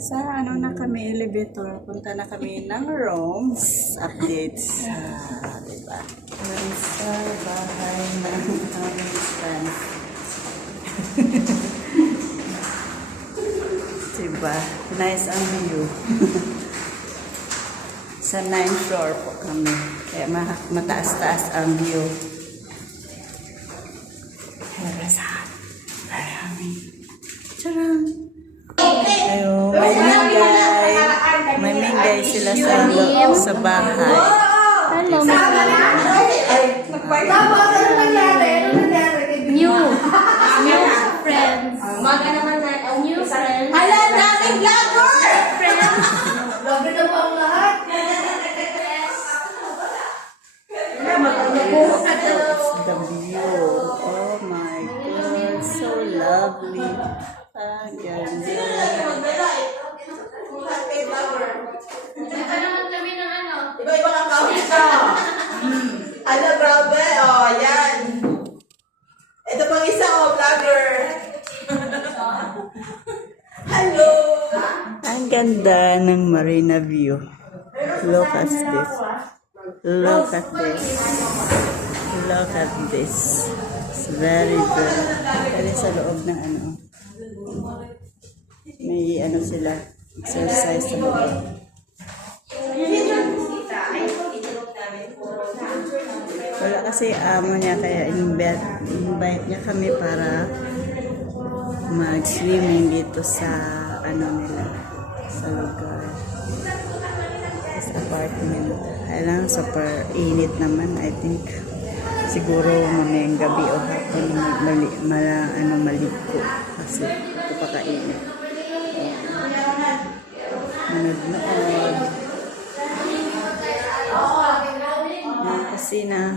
Sa ano na kami, elevator, punta na kami ng rooms, updates, diba? Sa bahay ng aming friend. Diba? Nice ang view. Sa 9th floor po kami. Kaya mataas-taas ang view. Pero sa marami. Charang! Ayun, may minggay sila sa bahay. Hello, New friends. New friends. Hala, daming vlogger! Friends. Vlogger na po ang lahat. The view. Oh my God. So lovely. Ang ganda. Ano naman kami ng ano? Iba-ibang account ito. Ano, grabe. Oh, yan. Ito pang isa, oh, vlogger. Hello. Ang ganda ng Marina View. Look at this. Look at this. Look at this. It's very good. Dali sa loob ng ano. May ano sila. Exercise sa loob. Wala kasi amo niya kaya invite niya kami para mag-swimming dito sa ano nila sa lugar. Sa apartment. Kailangan super init naman. I think siguro mamayang gabi o hapon maliko kasi ito pa kainit. Manood-nood. Yan kasi na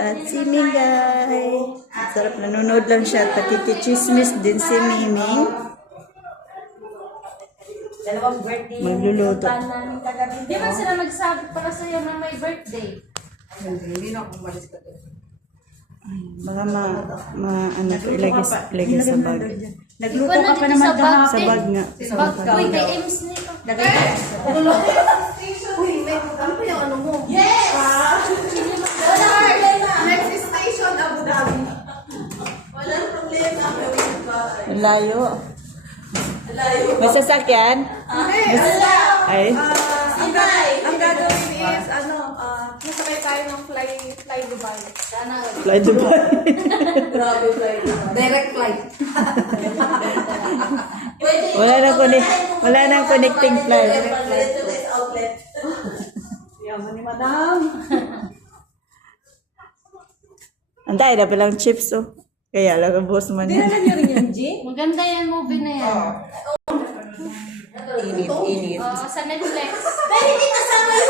at si Mingay. Sarap nanonood lang siya. Takikichismis din si Miming. Dalawang birthday. Magluluto. Di ba sila nagsabi para sa'yo na may birthday? Hindi na akong malis ka doon. Baka ano to, ilagay sa bag. Nagluto ka pa naman Sa bag nga. Uy, kay Ames nito. Uy, ano pa yung ano mo? Yes! Next station, Abu Dhabi. Walang problema. Layo. Layo. May sasakyan? Ay. Ang gagawin is, nasakay tayo ng fly Dubai. Fly Dubai. Grabe fly Dubai. Direct flight. Wala nang connecting flight. Outlet. Yaman ni Madam. Antay na palang chips oh. Kaya lang ang boss man yan. Maganda yan movie na yan. Init. Sa Netflix. Dahil hindi kasama yung